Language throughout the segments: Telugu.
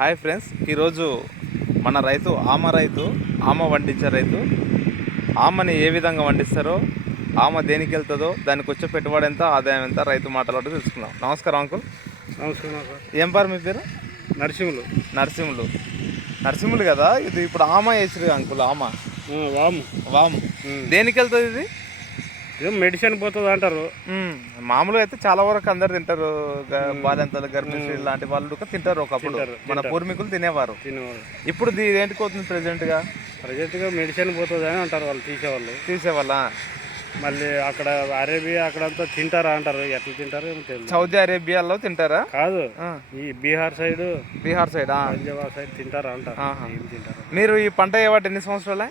హాయ్ ఫ్రెండ్స్, ఈరోజు మన రైతు ఆమ వండించే రైతు ఆమని ఏ విధంగా వండిస్తారో, ఆమ దేనికి వెళ్తుందో, దానికి వచ్చే పెట్టుబడి ఎంత, ఆదాయం ఎంత, రైతు మాటలు తెలుసుకుందాం. నమస్కారం అంకుల్. నమస్కారం. ఏం పారు మీ పేరు? నరసింహులు. నరసింహులు కదా. ఇది ఇప్పుడు ఆమ వేసిరు అంకుల్. ఆమ వాము దేనికి వెళ్తుంది ఇది? ఏం మెడిసిన్ పోతుంది అంటారు. మామూలుగా అయితే చాలా వరకు అందరు తింటారు. బాలింతలు, గర్భిణీ లాంటి వాళ్ళు తింటారు. ఒకప్పుడు మన పూర్వీకులు తినేవారు. ఇప్పుడు ఇది ఏంటికి పోతుంది ప్రెజెంట్గా మెడిసిన్ పోతుంది అని అంటారు వాళ్ళు తీసేవాళ్ళ. మళ్ళీ అక్కడ అరేబియా అక్కడంతా తింటారా అంటారు. ఎట్లా తింటారు ఏమో తెలియదు. సౌదీ అరేబియాలో తింటారా? కాదు, ఈ బీహార్ సైడ్ పంజాబ్ సైడ్ తింటారా అంటారు. ఏం తింటారు? మీరు ఈ పంట వేయబట్టి ఎన్ని సంవత్సరాలే?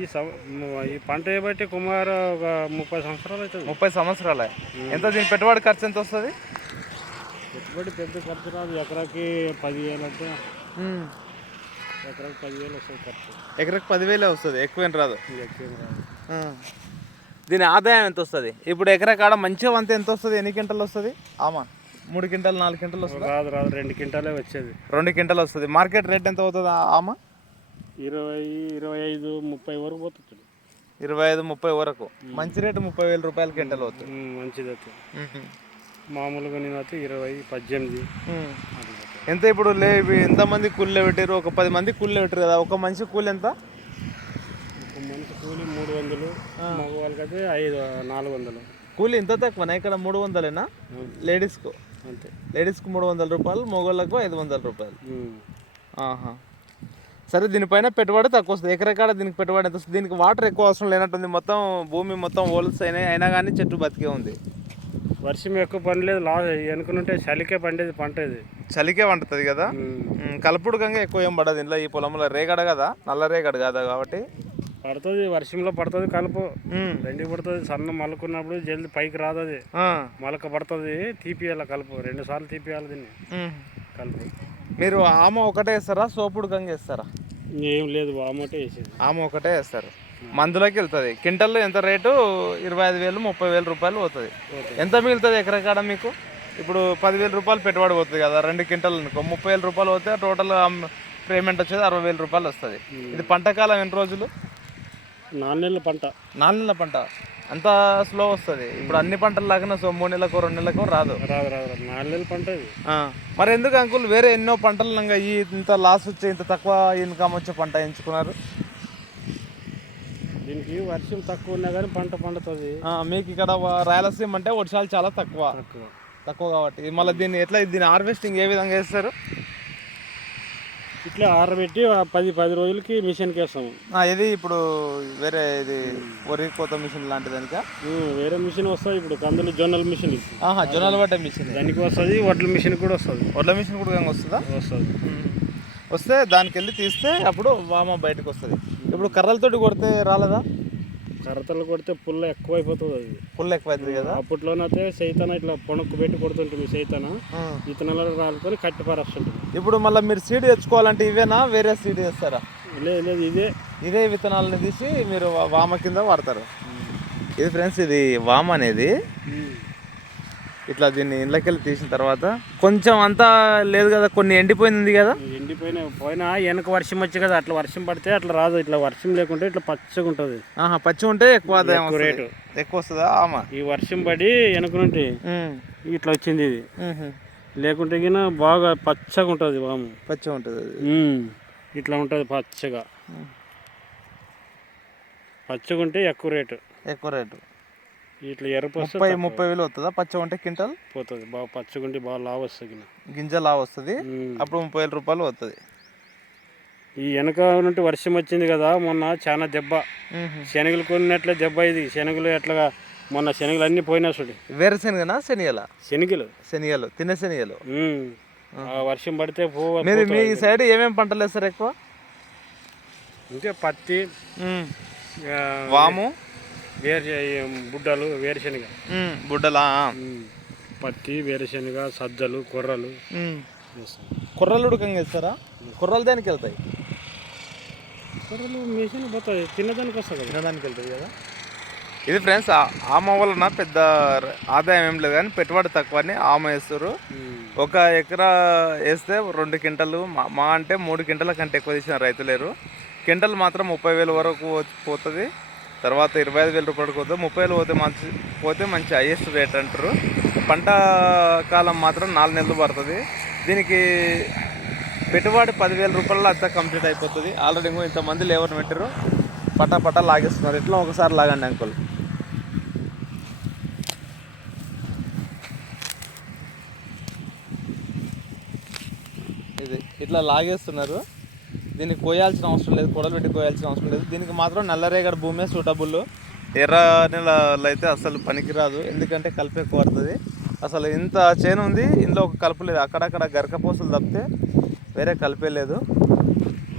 ఈ పంట బట్టి కుమార్ ఒక 30 సంవత్సరాలు అవుతుంది. 30 సంవత్సరాలే. ఎంత దీని పెట్టుబడి ఖర్చు ఎంత వస్తుంది? పెట్టుబడి పెద్ద ఖర్చు రాదు. ఎకరాకి 10,000 అంటే ఎకరాకి 10,000 వస్తుంది ఖర్చు. ఎకరాకి 10,000 వస్తుంది, ఎక్కువేం రాదు. దీని ఆదాయం ఎంత వస్తుంది? ఇప్పుడు ఎకరా కాడ మంచిగా వంత ఎంత వస్తుంది? ఎన్ని క్వింటాలు వస్తుంది? 3 క్వింటాలు 4 క్వింటాలు వస్తుంది? రాదు 2 క్వింటాలే వచ్చేది. 2 క్వింటాలు వస్తుంది. మార్కెట్ రేట్ ఎంత అవుతుంది? 20, 25, 30 వరకు పోతుంది. 25-30 వరకు. మంచి రేటు 30,000 రూపాయల క్వింటాల్ అవుతుంది. మంచిది అవుతుంది. మామూలుగా నేను అయితే 20, 18 ఎంత? ఇప్పుడు ఎంతమంది కూలీలో పెట్టారు? ఒక 10 మంది కూలీలో పెట్టారు కదా. ఒక మనిషి కూలి ఎంత? ఒక మనిషి కూలి 300, మగవాళ్ళకైతే 400. కూలి ఇంత తక్కువనా? ఇక్కడ 300ఏనా లేడీస్కు? అంతే. లేడీస్కు 300 రూపాయలు, మగవాళ్ళకు 500 రూపాయలు. సరే, దీనిపైన పెట్టుబడి తక్కువ వస్తుంది. ఎకరకాడ దీనికి పెట్టుబడి ఎంత వస్తుంది? దీనికి వాటర్ ఎక్కువ అవసరం లేనట్టుంది. మొత్తం భూమి మొత్తం హోల్స్ అయినా కానీ చెట్టు బతికే ఉంది. వర్షం ఎక్కువ పండలేదు. వెనుకనుంటే చలికే పండేది పంట. ఇది చలికే వండుతుంది కదా. కలుపుడు గంగా ఎక్కువ ఏం పడదు ఇంట్లో. ఈ పొలంలో రేగడ కదా, నల్ల రేగడ కదా కాబట్టి పడుతుంది. వర్షంలో పడుతుంది కలుపు, రెండుకి పడుతుంది. సన్న మలుకున్నప్పుడు జల్ది పైకి రాదు. అది మలక పడుతుంది. తీపియాలి కలుపు, 2 సార్లు తీపియాలి దీన్ని కలుపు. మీరు ఆమ ఒకటే వేస్తారా, సోపుడు గంగ వేస్తారా? ఏం లేదు, ఆమటే వేసేది. ఆమ ఒకటే వేస్తారు. మందులోకి వెళ్తుంది. క్వింటల్లో ఎంత రేటు? 25,000, 30,000 రూపాయలు పోతుంది. ఎంత మిగులుతుంది ఎకరకాడ మీకు? ఇప్పుడు 10,000 రూపాయలు పెట్టుబడి పోతుంది కదా. 2 క్వింటల్ అనుకో, 30,000 రూపాయలు పోతే టోటల్ పేమెంట్ వచ్చేది 60,000 రూపాయలు వస్తుంది. ఇది పంట కాలం ఎన్ని రోజులు? 4 నెలల పంట. 4 నెలల పంట. అంత స్లో వస్తుంది. ఇప్పుడు అన్ని పంటలు లాగానే 3 నెలలకు 2 నెలలకు రాదు. 4 నెలల పంట ఇది. మరి ఎందుకు అంకుల్ వేరే ఎన్నో పంటలు ఇంత లాస్ వచ్చే, ఇంత తక్కువ ఇన్కమ్ వచ్చే పంట ఎంచుకున్నారు? దీనికి వర్షం తక్కువ ఉన్నా కానీ పంట పండుతుంది. మీకు ఇక్కడ రాయలసీమ అంటే వర్షాలు చాలా తక్కువ కాబట్టి మళ్ళీ దీన్ని హార్వెస్టింగ్ ఏ విధంగా చేస్తారు? ఇట్లా ఆరబెట్టి 10 రోజులకి మిషన్కి వేస్తాము. ఇది ఇప్పుడు వేరే ఇది వరి కోత మిషన్ లాంటి దానికా? వేరే మిషన్ వస్తుంది. ఇప్పుడు కందులు జొన్నల మిషన్, జొన్నలు పట్టే మిషన్ దానికి వస్తుంది. వడ్ల మిషన్ కూడా వస్తుంది. వడ్ల మిషన్ కూడా వస్తుందా? వస్తే దానికి వెళ్ళి తీస్తే అప్పుడు వామ బయటకు వస్తుంది. ఇప్పుడు కర్రలతోటి కొడితే రాలేదా? కర్రతలు కొడితే పుల్ల ఎక్కువ అయిపోతుంది. అది పుల్ల ఎక్కువ అవుతుంది కదా. అప్పట్లోనైతే సైతాన ఇట్లా పొణక్కు పెట్టి కొడుతుంటుంది. సైతాన ఇతనాలు రాలుకొని కట్టి పారేస్తుంటుంది. ఇప్పుడు మళ్ళీ మీరు సీడ్ తెచ్చుకోవాలంటే ఇవేనా, వేరే సీడ్ చేస్తారా? లేదు, ఇదే విత్తనాలను తీసి మీరు వామ కింద వాడతారు. ఇది ఫ్రెండ్స్, ఇది వామ అనేది ఇట్లా దీన్ని ఇండ్లకెళ్ళి తీసిన తర్వాత కొంచెం అంతా లేదు కదా, కొన్ని ఎండిపోయింది కదా. పోయినా వెనక వర్షం వచ్చి కదా, అట్లా వర్షం పడితే అట్లా రాదు. ఇట్లా వర్షం లేకుంటే ఇట్లా పచ్చగా ఉంటుంది. పచ్చి ఉంటే ఎక్కువ ఆదాయం, రేటు ఎక్కువ వస్తుందా? ఈ వర్షం పడి వెనక నుండి ఇట్లా వచ్చింది. ఇది లేకుంటే గిన బాగా పచ్చగా ఉంటుంది. వాము పచ్చగా ఉంటుంది. ఇట్లా ఉంటుంది పచ్చగా ఉంటే ఎక్కువ రేటు. ఇట్లా ఎరుపు 30,000 వస్తుందా? పచ్చ ఉంటే క్వింటల్ పోతుంది. బాగా పచ్చగుంటే బాగా లావు వస్తుంది. గింజ లావు వస్తుంది. అప్పుడు 30,000 రూపాయలు పోతుంది. ఈ వెనక నుండి వర్షం వచ్చింది కదా, మొన్న చాలా దెబ్బ. శనగలు కొన్నట్లే దెబ్బ ఇది. శనగలు ఎట్లా మొన్న శనగలు అన్ని పోయినా చూడు. వేరుశనగనా? శనగలు తినే శనగలు. వర్షం పడితే మీరు మీ సైడ్ ఏమేమి పంటలు వేస్తారు ఎక్కువ? ఇంకా పత్తి, వాము, బుడ్డలు, వేరుశనగ. బుడ్డలా? పత్తి, వేరుశనగ, సజ్జలు, కొర్రలు. కొర్రలు ఉడకంగా వేస్తారా? కొర్రలు దానికి వెళ్తాయి. కొర్రలు మిషన్ పోతాయి, తినడానికి వస్తుంది. తినడానికి వెళ్తాయి కదా. ఇది ఫ్రెండ్స్ ఆమ వలన పెద్ద ఆదాయం ఏం లేదు కానీ పెట్టుబడి తక్కువ అని ఆమ వేస్తారు. 1 ఎకరా వేస్తే 2 క్వింటలు మా అంటే 3 క్వింటల కంటే ఎక్కువ తీసిన రైతు లేరు. క్వింటల్ మాత్రం 30,000 వరకు పోతుంది. తర్వాత 25,000 రూపాయలకు పోతుంది. 30,000 పోతే మంచి హైయెస్ట్ రేట్ అంటారు. పంట కాలం మాత్రం 4 నెలలు పడుతుంది. దీనికి పెట్టుబడి 10,000 రూపాయల్లో అంతా కంప్లీట్ అయిపోతుంది. ఆల్రెడీ ఇంతమంది లేబర్ పెట్టారు, పట్టా లాగేస్తున్నారు. ఇట్లా ఒకసారి లాగండి అంకుల్. ఇది ఇట్లా లాగేస్తున్నారు. దీన్ని కోయాల్సిన అవసరం లేదు, కొడలు పెట్టి కోయాల్సిన అవసరం లేదు. దీనికి మాత్రం నల్లరేగడి భూమే సూటబుల్. ఎర్ర నెలలో అయితే అసలు పనికిరాదు, ఎందుకంటే కలుపు ఎక్కువ పడుతుంది. అసలు ఇంత చేను ఉంది, ఇందులో ఒక కలుపు లేదు. అక్కడక్కడ గరకపోసలు తప్పితే వేరే కలిపే లేదు.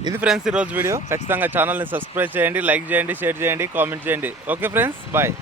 ఇది ఫ్రెండ్స్ ఈరోజు వీడియో. ఖచ్చితంగా ఛానల్ని సబ్స్క్రైబ్ చేయండి, లైక్ చేయండి, షేర్ చేయండి, కామెంట్ చేయండి. Okay friends, bye.